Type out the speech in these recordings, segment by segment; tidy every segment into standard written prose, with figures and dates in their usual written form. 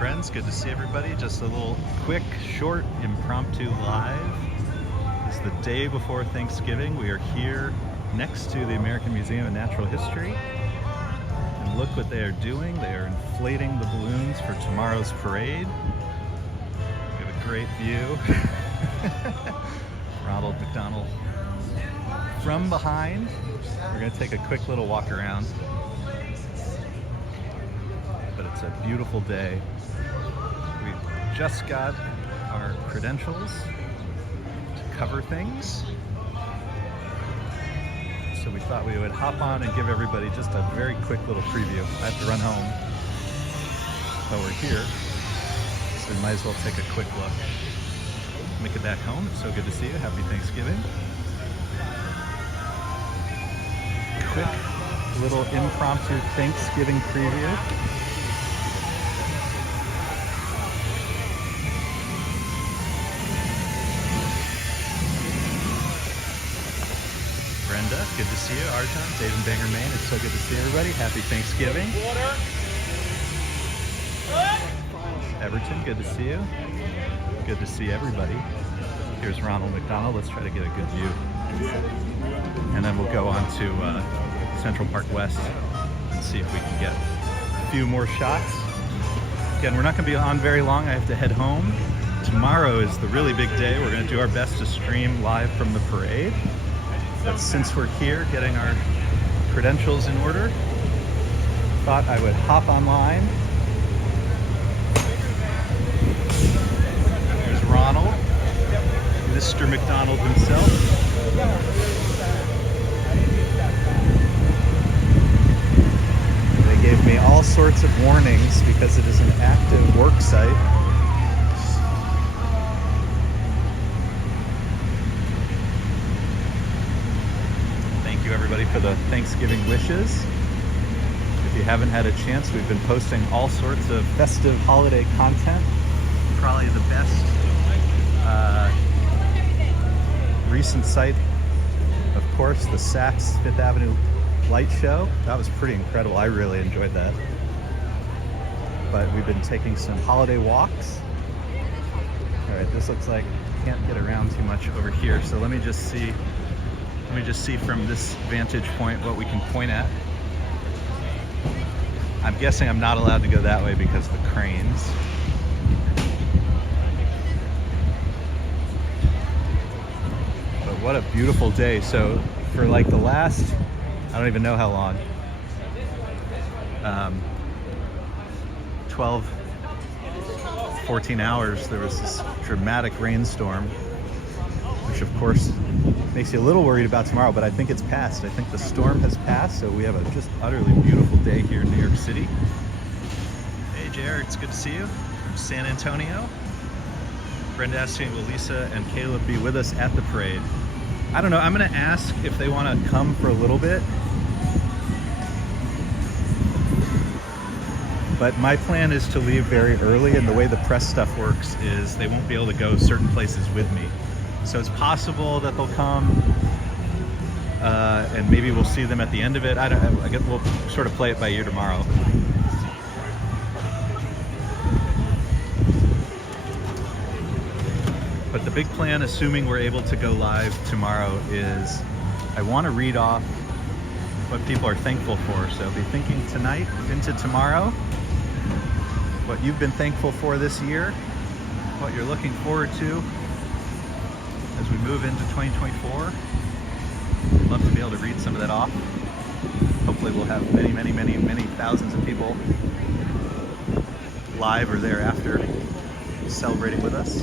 friends, good to see everybody. Just a little quick, short, impromptu live. It's the day before Thanksgiving. We are here next to the American Museum of Natural History. And look what they are doing. They are inflating the balloons for tomorrow's parade. We have a great view. Ronald McDonald from behind. We're going to take a quick little walk around. But it's a beautiful day. We just got our credentials to cover things. So we thought we would hop on and give everybody just a very quick little preview. I have to run home, but we're here, so we might as well take a quick look. Make it back home. It's so good to see you. Happy Thanksgiving. Quick little impromptu Thanksgiving preview. Brenda, good to see you. Arjan, Dave in Bangor, Maine. It's so good to see everybody. Happy Thanksgiving. Everton, good to see you. Good to see everybody. Here's Ronald McDonald. Let's try to get a good view. And then we'll go on to Central Park West and see if we can get a few more shots. Again, we're not going to be on very long. I have to head home. Tomorrow is the really big day. We're going to do our best to stream live from the parade. But since we're here getting our credentials in order, thought I would hop online. There's Ronald, Mr. McDonald himself. They gave me all sorts of warnings because it is an active work site. Everybody for the Thanksgiving wishes. If you haven't had a chance, we've been posting all sorts of festive holiday content. Probably the best recent sight, of course, the Saks Fifth Avenue light show. That was pretty incredible. I really enjoyed that. But we've been taking some holiday walks. All right, this looks like can't get around too much over here, so let me just see from this vantage point what we can point at. I'm guessing I'm not allowed to go that way because of the cranes. But what a beautiful day. So for like the last, I don't even know how long, 12, 14 hours, there was this dramatic rainstorm, which of course makes you a little worried about tomorrow, but I think it's passed. I think the storm has passed, so we have a just utterly beautiful day here in New York City. Hey JR, it's good to see you from San Antonio. Brenda asking, will Lisa and Caleb be with us at the parade? I don't know, I'm gonna ask if they wanna come for a little bit. But my plan is to leave very early, and the way the press stuff works is they won't be able to go certain places with me. So it's possible that they'll come, and maybe we'll see them at the end of it. I guess we'll sort of play it by ear tomorrow. But the big plan, assuming we're able to go live tomorrow, is I want to read off what people are thankful for. So be thinking tonight into tomorrow, what you've been thankful for this year, what you're looking forward to as we move into 2024. I'd love to be able to read some of that off. Hopefully we'll have many thousands of people live or thereafter celebrating with us.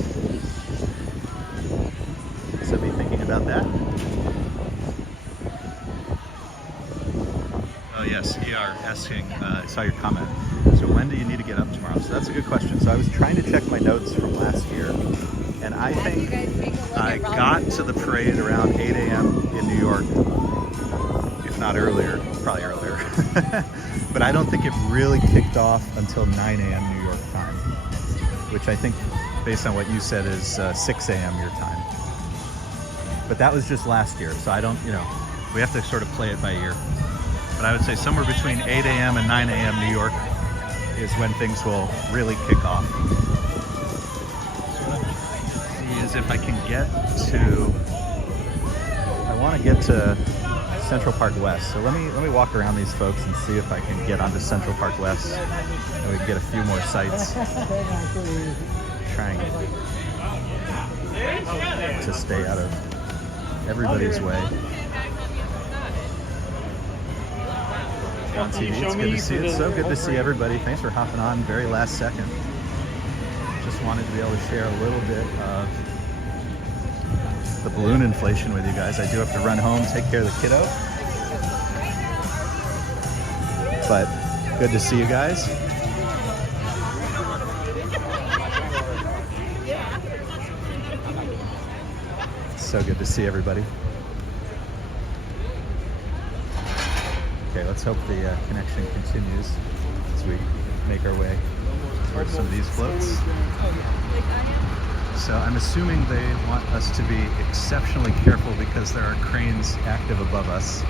So be thinking about that. Oh yes, ER asking, I saw your comment. So when do you need to get up tomorrow? So that's a good question. So I was trying to check my notes from last year, and I think I got to the parade around 8 a.m. in New York, if not earlier, probably earlier. But I don't think it really kicked off until 9 a.m. New York time, which I think, based on what you said, is 6 a.m. your time. But that was just last year, so I don't, we have to sort of play it by ear. But I would say somewhere between 8 a.m. and 9 a.m. New York is when things will really kick off. So see is if I can get to, I want to get to Central Park West. So let me walk around these folks and see if I can get onto Central Park West and we can get a few more sights. Trying to stay out of everybody's way. On TV, it's good to see you. It's so good to see everybody. Thanks for hopping on very last second. Just wanted to be able to share a little bit of the balloon inflation with you guys. I do have to run home, take care of the kiddo. But good to see you guys. So good to see everybody. Okay, let's hope the connection continues as we make our way towards some of these floats. So I'm assuming they want us to be exceptionally careful because there are cranes active above us.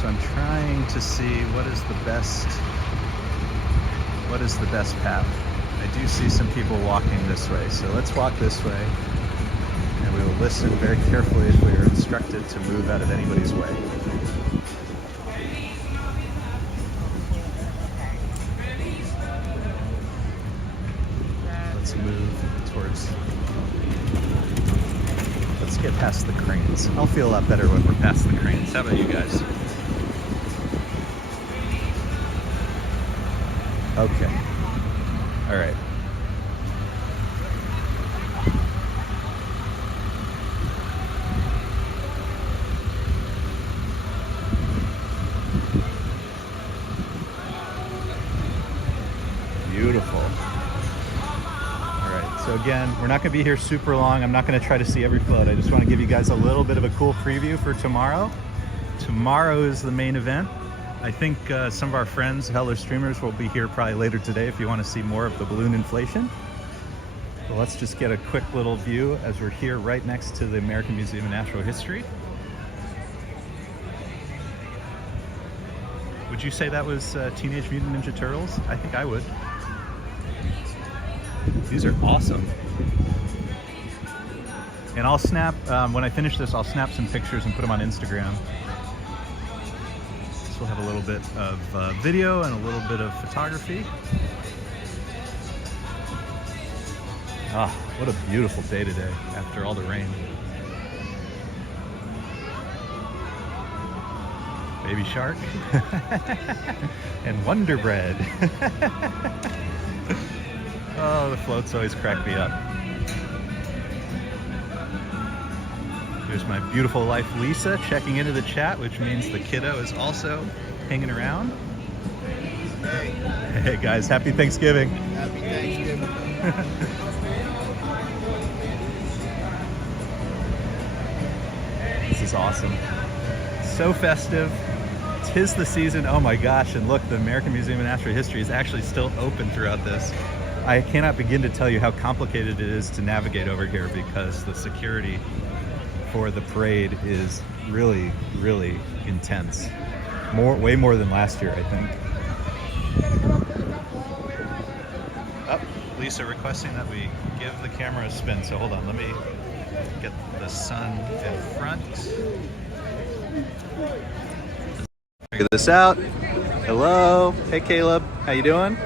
So I'm trying to see what is the best path. I do see some people walking this way, so let's walk this way. And we will listen very carefully if we are instructed to move out of anybody's way. Let's move towards, let's get past the cranes. I'll feel a lot better when we're past the cranes. How about you guys? Okay. All right. Beautiful. All right, so again, we're not going to be here super long. I'm not going to try to see every float. I just want to give you guys a little bit of a cool preview for tomorrow. Tomorrow is the main event. I think some of our friends, Heller streamers, will be here probably later today if you want to see more of the balloon inflation. But let's just get a quick little view as we're here right next to the American Museum of Natural History. Would you say that was Teenage Mutant Ninja Turtles? I think I would. These are awesome. And I'll snap, when I finish this, I'll snap some pictures and put them on Instagram. So we'll have a little bit of video and a little bit of photography. Ah, what a beautiful day today after all the rain. Baby shark and Wonder Bread. Oh, the floats always crack me up. There's my beautiful wife Lisa checking into the chat, which means the kiddo is also hanging around. Hey guys, happy Thanksgiving. Happy Thanksgiving. This is awesome. So festive. 'Tis the season. Oh my gosh, and look, the American Museum of Natural History is actually still open throughout this. I cannot begin to tell you how complicated it is to navigate over here because the security for the parade is really, really intense. Way more than last year, I think. Oh, Lisa requesting that we give the camera a spin. So hold on, let me get the sun in front. Figure this out. Hello. Hey Caleb, how you doing?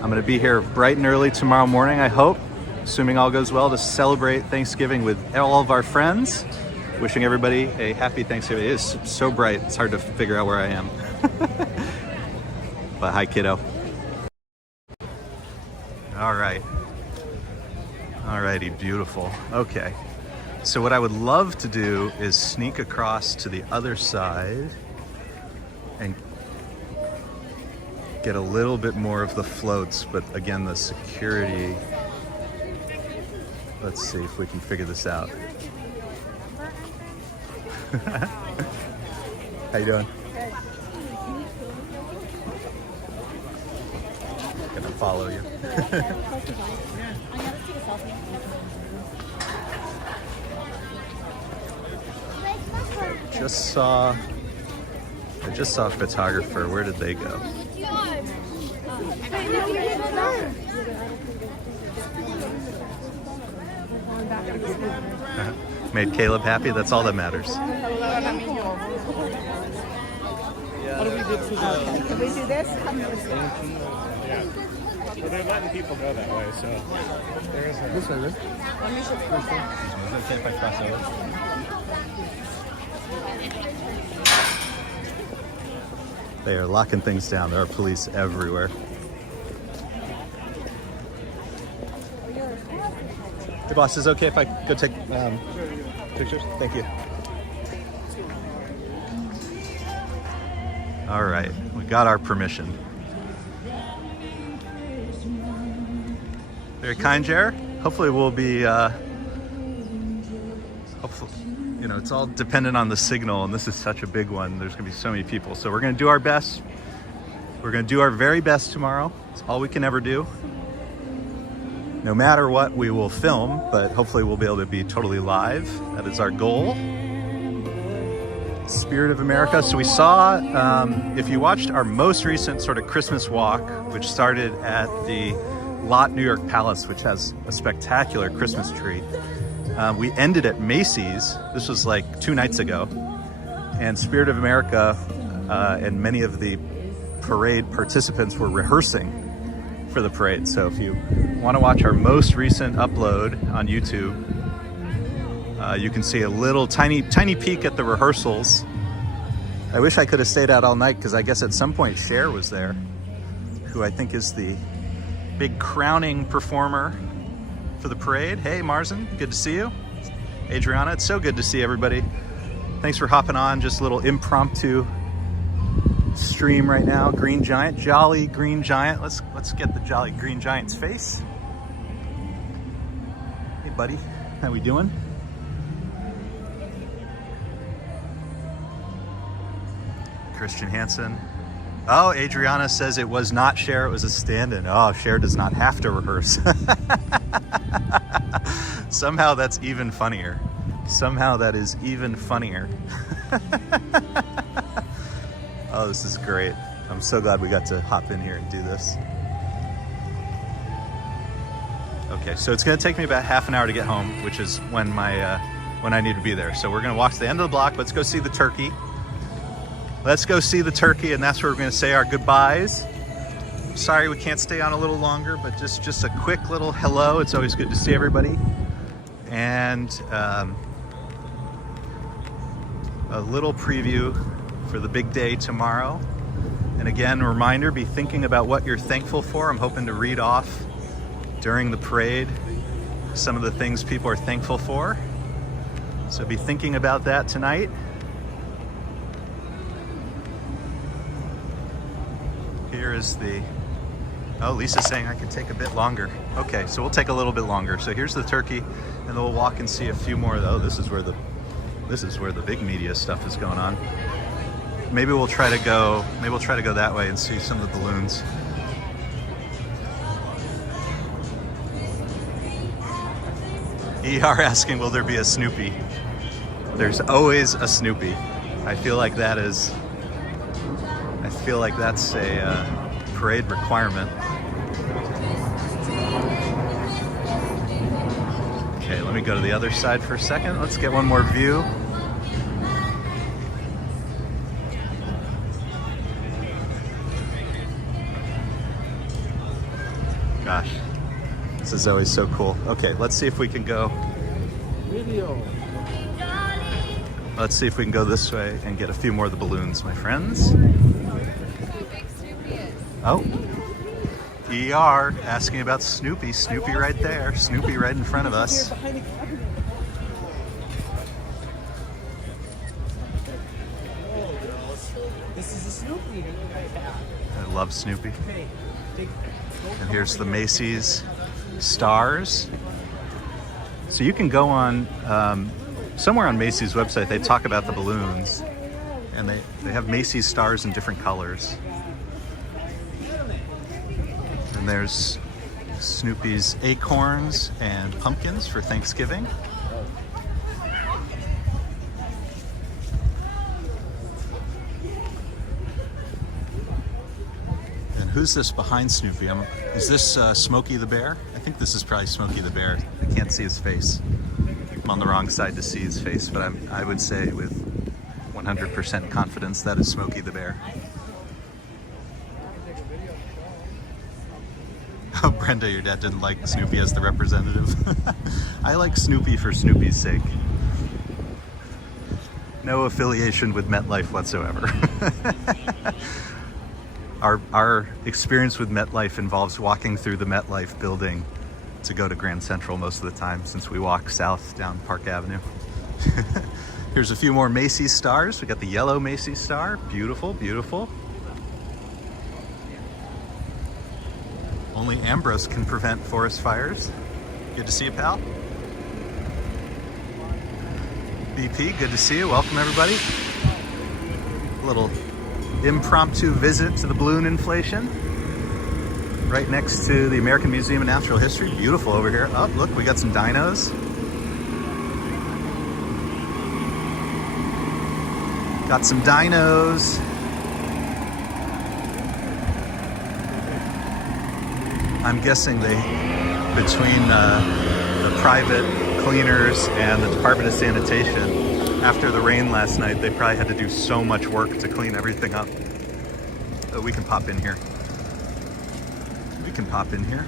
I'm gonna be here bright and early tomorrow morning, I hope, assuming all goes well, to celebrate Thanksgiving with all of our friends. Wishing everybody a happy Thanksgiving. It is so bright, it's hard to figure out where I am. But hi, kiddo. All right. Alrighty, beautiful. Okay. So what I would love to do is sneak across to the other side and get a little bit more of the floats, but again, the security. Let's see if we can figure this out. How you doing? Good. Gonna follow you. I just saw a photographer. Where did they go? Made Caleb happy, that's all that matters. How do we get to the... Can we do this? Come this way. Yeah. Well, they're letting people go that way, so... There is a... This way, right? Let me show you. Is it okay if I cross over? They are locking things down. There are police everywhere. Hey boss, is it okay if I go take pictures? Thank you. All right, we got our permission. Very kind, Jer. Hopefully we'll be, hopefully, you know, it's all dependent on the signal, and this is such a big one. There's gonna be so many people. So we're gonna do our best. We're gonna do our very best tomorrow. It's all we can ever do. No matter what, we will film, but hopefully we'll be able to be totally live. That is our goal. Spirit of America. So we saw, if you watched our most recent sort of Christmas walk, which started at the Lot New York Palace, which has a spectacular Christmas tree. We ended at Macy's. This was like 2 nights ago. And Spirit of America and many of the parade participants were rehearsing for the parade. So if you want to watch our most recent upload on YouTube, you can see a little tiny peek at the rehearsals. I wish I could have stayed out all night because I guess at some point Cher was there, who I think is the big crowning performer for the parade. Hey Marzen, good to see you. Adriana, it's so good to see everybody. Thanks for hopping on, just a little impromptu stream right now. Green Giant, Jolly Green Giant. Let's get the Jolly Green Giant's face. Hey buddy, how we doing? Christian Hansen. Oh, Adriana says it was not Cher, it was a stand-in. Oh, Cher does not have to rehearse. Somehow that's even funnier. Somehow that is even funnier. Oh, this is great. I'm so glad we got to hop in here and do this. Okay, so it's gonna take me about half an hour to get home, which is when I need to be there. So we're gonna walk to the end of the block. Let's go see the turkey. Let's go see the turkey, and that's where we're gonna say our goodbyes. Sorry we can't stay on a little longer, but just a quick little hello. It's always good to see everybody. And a little preview for the big day tomorrow. And again, a reminder, be thinking about what you're thankful for. I'm hoping to read off during the parade some of the things people are thankful for. So be thinking about that tonight. Here is the, oh, Lisa's saying I can take a bit longer. Okay, so we'll take a little bit longer. So here's the turkey, and then we'll walk and see a few more. Oh, this is where the big media stuff is going on. Maybe we'll try to go that way and see some of the balloons. ER asking, will there be a Snoopy? There's always a Snoopy. I feel like that's a parade requirement. Okay, let me go to the other side for a second. Let's get one more view. Gosh, this is always so cool. Okay, let's see if we can go. Let's see if we can go this way and get a few more of the balloons, my friends. Oh, ER asking about Snoopy. Snoopy right there. Snoopy right in front of us. This is a Snoopy. I love Snoopy. And here's the Macy's stars. So you can go on, somewhere on Macy's website, they talk about the balloons. And they have Macy's stars in different colors. And there's Snoopy's acorns and pumpkins for Thanksgiving. Who's this behind Snoopy? Is this Smokey the Bear? I think this is probably Smokey the Bear. I can't see his face. I'm on the wrong side to see his face, but I would say with 100% confidence that is Smokey the Bear. Oh, Brenda, your dad didn't like Snoopy as the representative. I like Snoopy for Snoopy's sake. No affiliation with MetLife whatsoever. Our experience with MetLife involves walking through the MetLife building to go to Grand Central most of the time, since we walk south down Park Avenue. Here's a few more Macy stars. We got the yellow Macy star. Beautiful, beautiful. Only Ambrose can prevent forest fires. Good to see you, pal. BP, good to see you. Welcome, everybody. A little impromptu visit to the balloon inflation. Right next to the American Museum of Natural History. Beautiful over here. Oh, look, we got some dinos. Got some dinos. I'm guessing between the private cleaners and the Department of Sanitation, after the rain last night, they probably had to do so much work to clean everything up. Oh, we can pop in here. We can pop in here.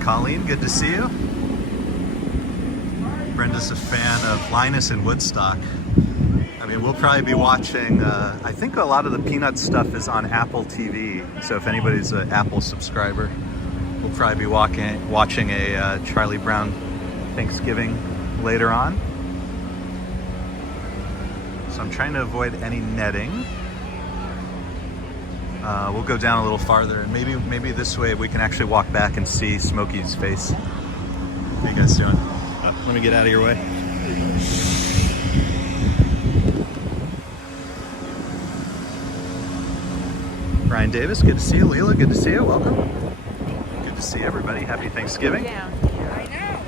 Colleen, good to see you. Brenda's a fan of Linus and Woodstock. I mean, we'll probably be watching, I think a lot of the Peanuts stuff is on Apple TV. So if anybody's an Apple subscriber, we'll probably be watching a Charlie Brown Thanksgiving later on. So I'm trying to avoid any netting. We'll go down a little farther, and maybe this way we can actually walk back and see Smokey's face. How you guys doing? Let me get out of your way. Ryan Davis, good to see you. Leela, good to see you. Welcome. Good to see everybody. Happy Thanksgiving. Yeah, I know.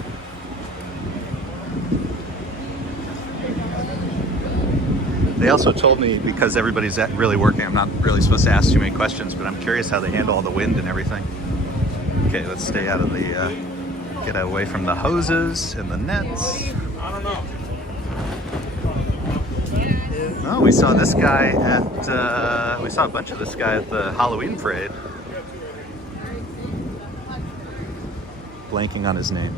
They also told me, because everybody's really working, I'm not really supposed to ask too many questions, but I'm curious how they handle all the wind and everything. Okay, let's stay out of the, get away from the hoses and the nets. I don't know. Oh, we saw this guy at, we saw a bunch of this guy at the Halloween parade. Blanking on his name.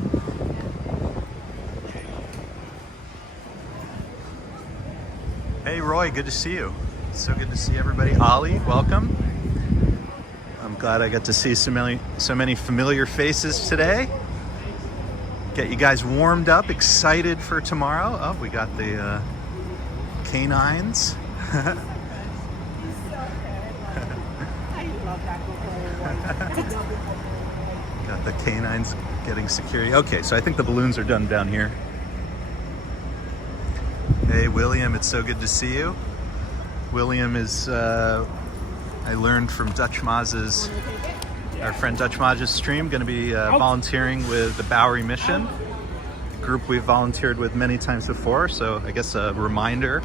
Hey Roy, good to see you. So good to see everybody. Ollie, welcome. I'm glad I got to see so many familiar faces today. Get you guys warmed up, excited for tomorrow. Oh, we got the canines. I love that. Got the canines getting security. Okay, so I think the balloons are done down here. Hey William, it's so good to see you. William is, I learned from Dutch Maz's, our friend Dutch Maz's stream, going to be volunteering with the Bowery Mission, a group we've volunteered with many times before. So I guess a reminder,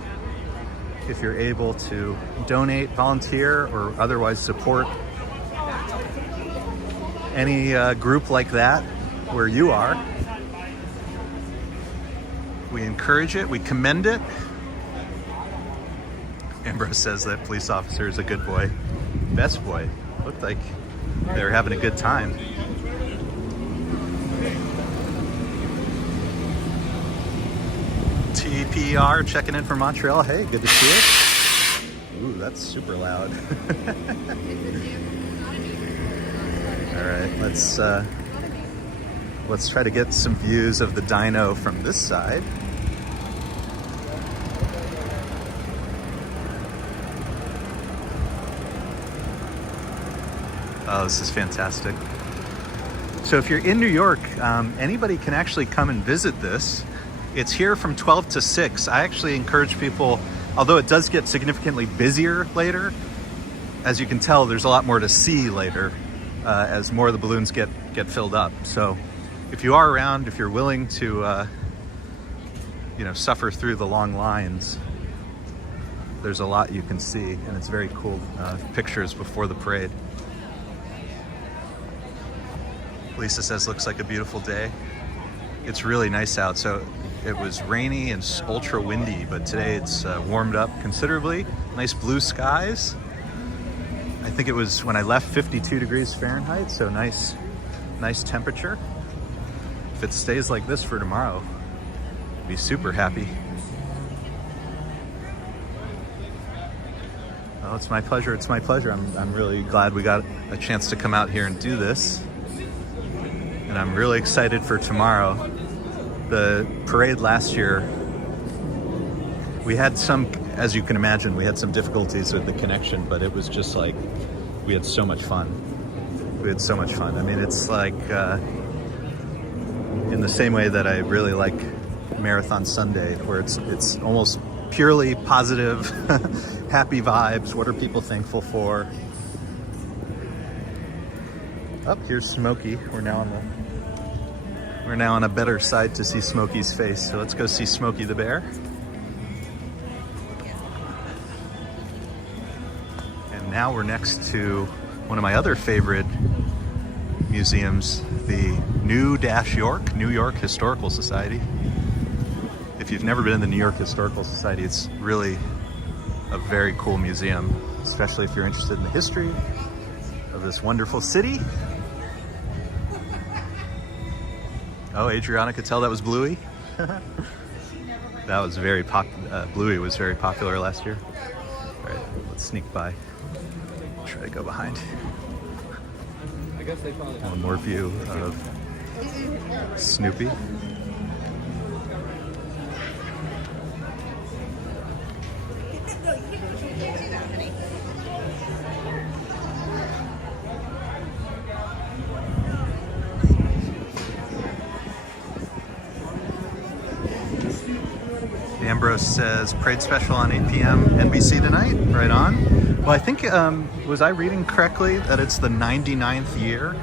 if you're able to donate, volunteer, or otherwise support any group like that where you are, we encourage it, we commend it. Ambrose says that police officer is a good boy. Best boy. Looked like they were having a good time. TPR checking in from Montreal. Hey, good to see you. Ooh, that's super loud. All right, let's try to get some views of the dino from this side. Oh, this is fantastic. So if you're in New York, anybody can actually come and visit this. It's here from 12 to 6. I actually encourage people, although it does get significantly busier later, as you can tell, there's a lot more to see later as more of the balloons get filled up. So if you are around, if you're willing to you know, suffer through the long lines, there's a lot you can see, and it's very cool pictures before the parade. Lisa says looks like a beautiful day. It's really nice out. So it was rainy and ultra windy, but today it's warmed up considerably. Nice blue skies. I think it was, when I left, 52 degrees Fahrenheit, so nice temperature. If it stays like this for tomorrow, I'd be super happy. Oh, it's my pleasure. It's my pleasure. I'm really glad we got a chance to come out here and do this. And I'm really excited for tomorrow. The parade last year, we had some, as you can imagine, we had some difficulties with the connection, but it was just like, we had so much fun. We had so much fun. I mean, it's like, in the same way that I really like Marathon Sunday, where it's almost purely positive, happy vibes. What are people thankful for? Oh, here's Smokey. We're now on a better side to see Smokey's face. So let's go see Smokey the bear. And now we're next to one of my other favorite museums, the New York Historical Society. If you've never been in the New York Historical Society, it's really a very cool museum, especially if you're interested in the history of this wonderful city. Oh, Adriana could tell that was Bluey. That was very Bluey was very popular last year. All right, let's sneak by. Try to go behind. I guess they probably One more view of Snoopy. Ambrose says, parade special on 8 p.m. NBC tonight, right on. Well, I think, was I reading correctly that it's the 99th year?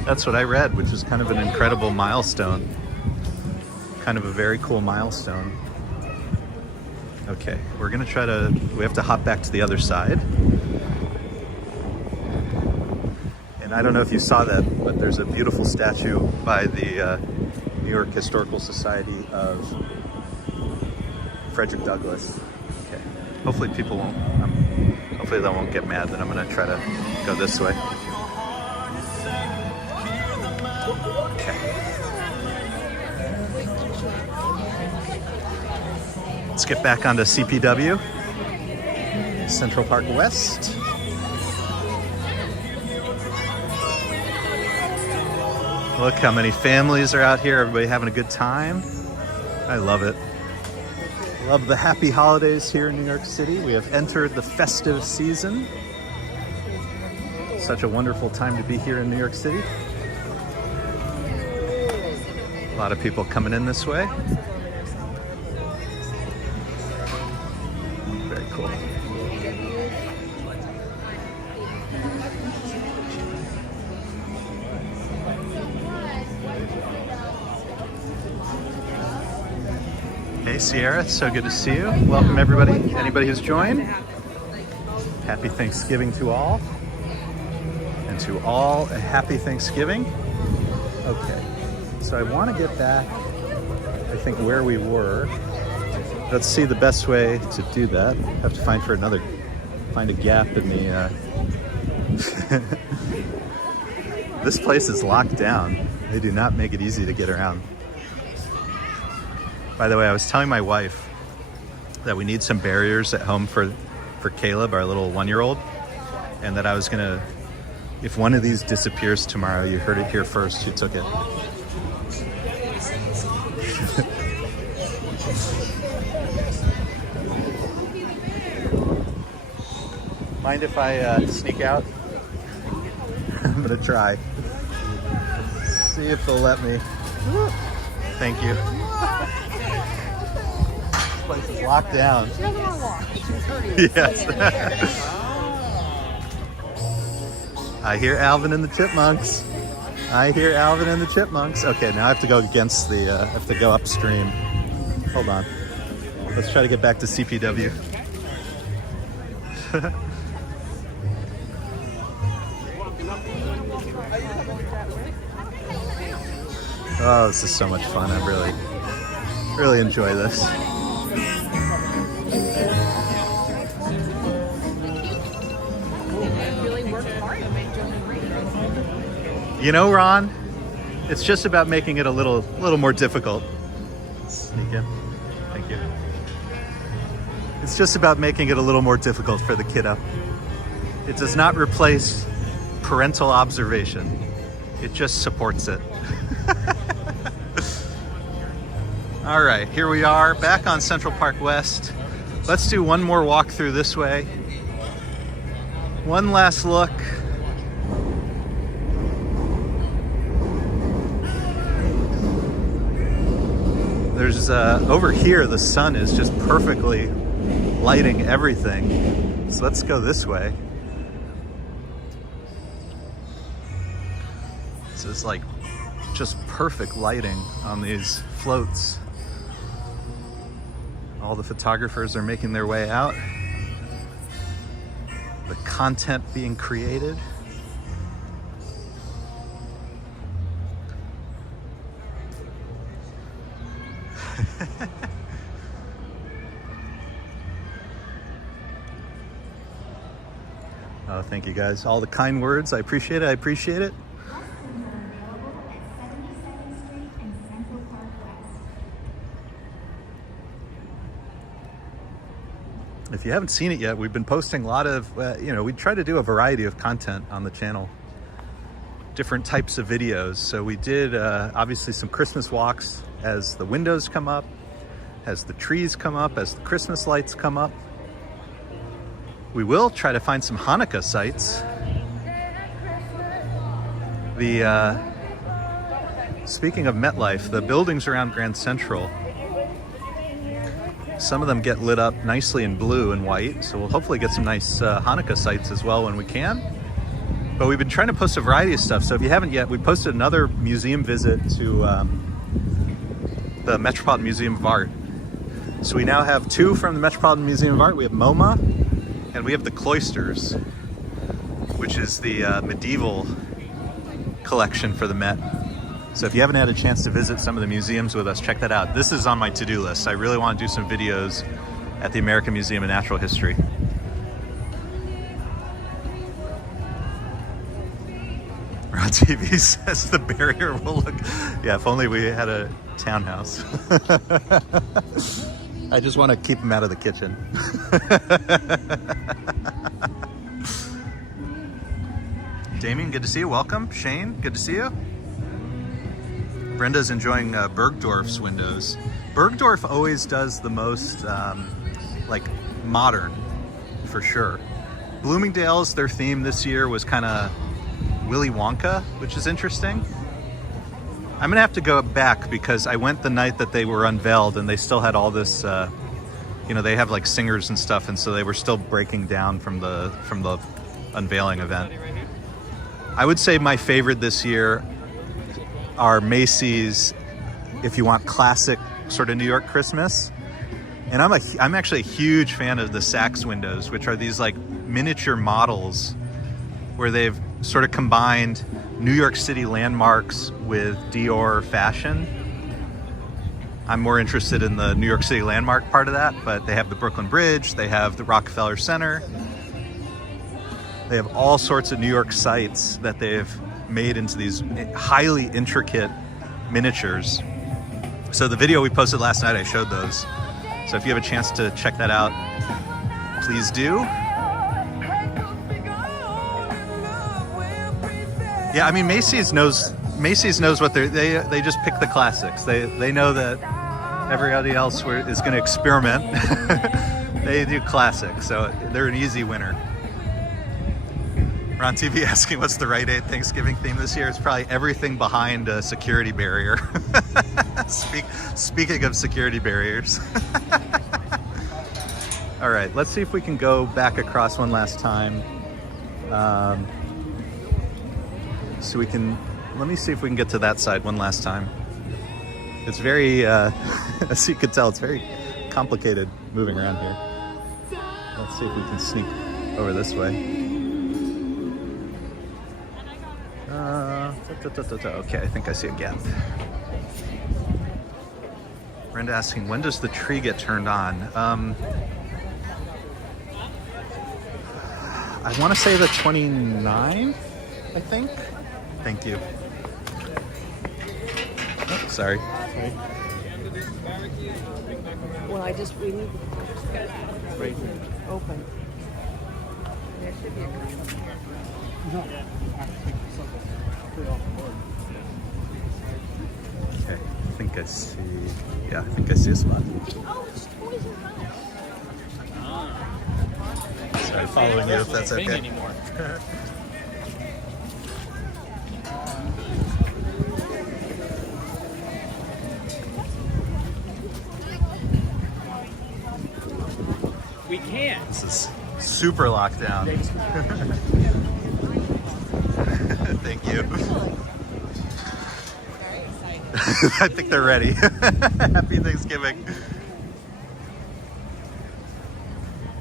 That's what I read, which is kind of an incredible milestone. Kind of a very cool milestone. Okay, we're gonna we have to hop back to the other side. And I don't know if you saw that, but there's a beautiful statue by the New York Historical Society of Frederick Douglass. Okay. Hopefully people won't, hopefully they won't get mad that I'm gonna try to go this way. Okay. Let's get back onto CPW, Central Park West. Look how many families are out here, everybody having a good time. I love it. Love the happy holidays here in New York City. We have entered the festive season. Such a wonderful time to be here in New York City. A lot of people coming in this way. Very cool. Hey Sierra, it's so good to see you. Welcome everybody. Anybody who's joined. Happy Thanksgiving to all. And to all, a happy Thanksgiving. Okay, so I want to get back, I think, where we were. Let's see the best way to do that. I have to find a gap in the, This place is locked down. They do not make it easy to get around. By the way, I was telling my wife that we need some barriers at home for Caleb, our little 1-year-old, and that I was gonna, if one of these disappears tomorrow, you heard it here first, who took it. Mind if I sneak out? I'm gonna try. See if they'll let me. Thank you. This place is locked down. She doesn't want to walk. She's hurting. Yes. I hear Alvin and the Chipmunks. I hear Alvin and the Chipmunks. Okay, now I have to go against the, I have to go upstream. Hold on. Let's try to get back to CPW. Oh, this is so much fun. I really enjoy this. You know, Ron, it's just about making it a little more difficult. Sneak in. Thank you. It's just about making it a little more difficult for the kiddo. It does not replace parental observation. It just supports it. All right, here we are back on Central Park West. Let's do one more walk through this way. One last look. There's over here, the sun is just perfectly lighting everything. So let's go this way. This is like just perfect lighting on these floats. All the photographers are making their way out. The content being created. Oh, thank you guys. All the kind words. I appreciate it. I appreciate it. If you haven't seen it yet, we've been posting a lot of, we try to do a variety of content on the channel. Different types of videos. So we did obviously some Christmas walks as the windows come up, as the trees come up, as the Christmas lights come up. We will try to find some Hanukkah sites. Speaking of MetLife, the buildings around Grand Central, some of them get lit up nicely in blue and white, so we'll hopefully get some nice Hanukkah sites as well when we can. But we've been trying to post a variety of stuff, so if you haven't yet, we posted another museum visit to the Metropolitan Museum of Art. So we now have two from the Metropolitan Museum of Art. We have MoMA, and we have the Cloisters, which is the medieval collection for the Met. So if you haven't had a chance to visit some of the museums with us, check that out. This is on my to-do list. I really want to do some videos at the American Museum of Natural History. Ron TV says the barrier will look... Yeah, if only we had a townhouse. I just want to keep them out of the kitchen. Damien, good to see you. Welcome. Shane, good to see you. Brenda's enjoying Bergdorf's windows. Bergdorf always does the most modern, for sure. Bloomingdale's, their theme this year was kind of Willy Wonka, which is interesting. I'm gonna have to go back because I went the night that they were unveiled and they still had all this, they have like singers and stuff, and so they were still breaking down from the unveiling event. I would say my favorite this year are Macy's, if you want classic sort of New York Christmas. And I'm actually a huge fan of the Saks windows, which are these like miniature models where they've sort of combined New York City landmarks with Dior fashion. I'm more interested in the New York City landmark part of that, but they have the Brooklyn Bridge, they have the Rockefeller Center. They have all sorts of New York sites that they've made into these highly intricate miniatures. So the video we posted last night, I showed those. So if you have a chance to check that out, please do. Yeah, I mean, Macy's knows what they just pick the classics. They know that everybody else is going to experiment. They do classics, so they're an easy winner. Ron TV asking what's the Rite Aid Thanksgiving theme this year. It's probably everything behind a security barrier. Speaking of security barriers. All right, let's see if we can go back across one last time. Let me see if we can get to that side one last time. It's very, as you can tell, it's very complicated moving around here. Let's see if we can sneak over this way. Okay, I think I see a gap. Brenda asking, when does the tree get turned on? I want to say the 29th, I think. Thank you. Oh, sorry. Well, we need to open. There should be a couple. Okay, I think I see. Yeah, I think I see a spot. Sorry, following you if that's okay. We can't. This is super locked down. Thank you. I think they're ready. Happy Thanksgiving.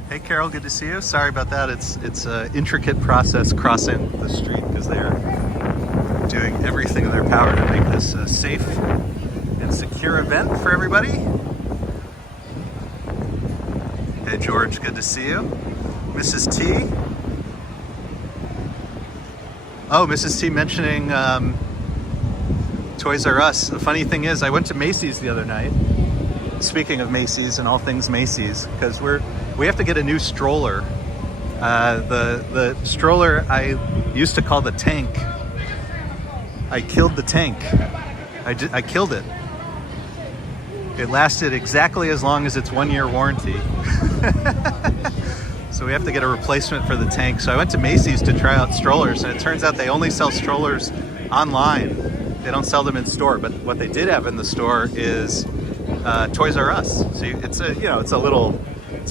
Hey Carol, good to see you. Sorry about that. It's an intricate process crossing the street because they're doing everything in their power to make this a safe and secure event for everybody. Hey George, good to see you. Mrs. T. Oh, Mrs. T mentioning Toys R Us. The funny thing is, I went to Macy's the other night. Speaking of Macy's and all things Macy's, because we have to get a new stroller. The stroller I used to call the tank. I killed the tank. I killed it. It lasted exactly as long as its 1-year warranty. So we have to get a replacement for the tank. So I went to Macy's to try out strollers, and it turns out they only sell strollers online. They don't sell them in store, but what they did have in the store is Toys R Us. So it's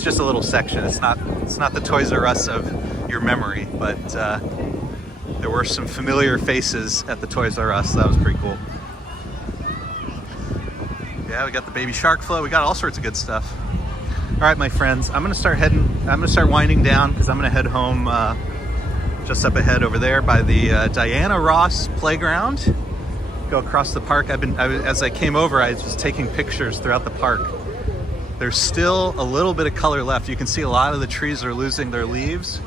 just a little section. It's not the Toys R Us of your memory, but there were some familiar faces at the Toys R Us. So that was pretty cool. Yeah, we got the baby shark float. We got all sorts of good stuff. All right, my friends, I'm gonna start winding down because I'm gonna head home just up ahead over there by the Diana Ross playground. Go across the park. As I came over, I was taking pictures throughout the park. There's still a little bit of color left. You can see a lot of the trees are losing their leaves,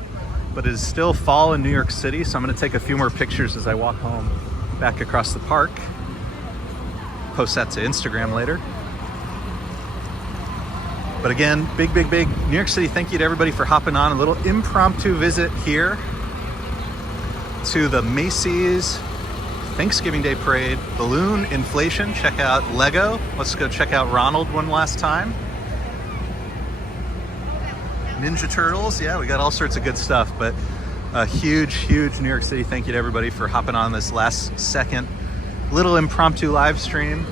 but it is still fall in New York City, so I'm gonna take a few more pictures as I walk home back across the park. Post that to Instagram later. But again, big New York City, thank you to everybody for hopping on. A little impromptu visit here to the Macy's Thanksgiving Day Parade. Balloon inflation, check out Lego. Let's go check out Ronald one last time. Ninja Turtles, yeah, we got all sorts of good stuff, but a huge New York City thank you to everybody for hopping on this last second little impromptu live stream.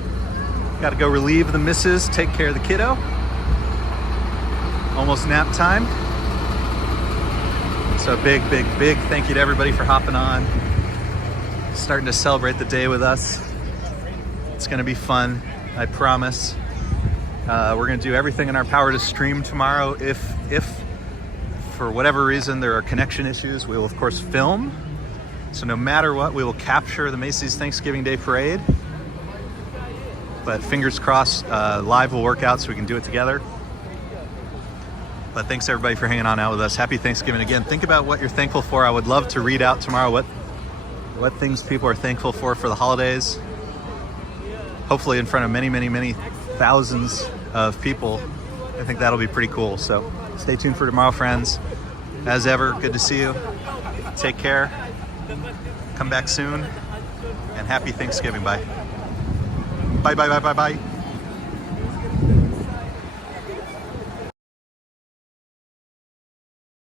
Got to go relieve the missus, take care of the kiddo. Almost nap time. So big thank you to everybody for hopping on. Starting to celebrate the day with us. It's gonna be fun, I promise. We're gonna do everything in our power to stream tomorrow. If for whatever reason there are connection issues, we will of course film. So no matter what, we will capture the Macy's Thanksgiving Day Parade. But fingers crossed, live will work out so we can do it together. But thanks everybody for hanging on out with us. Happy Thanksgiving again. Think about what you're thankful for. I would love to read out tomorrow what things people are thankful for the holidays. Hopefully in front of many thousands of people. I think that'll be pretty cool. So stay tuned for tomorrow, friends. As ever, good to see you. Take care. Come back soon. And happy Thanksgiving. Bye. Bye.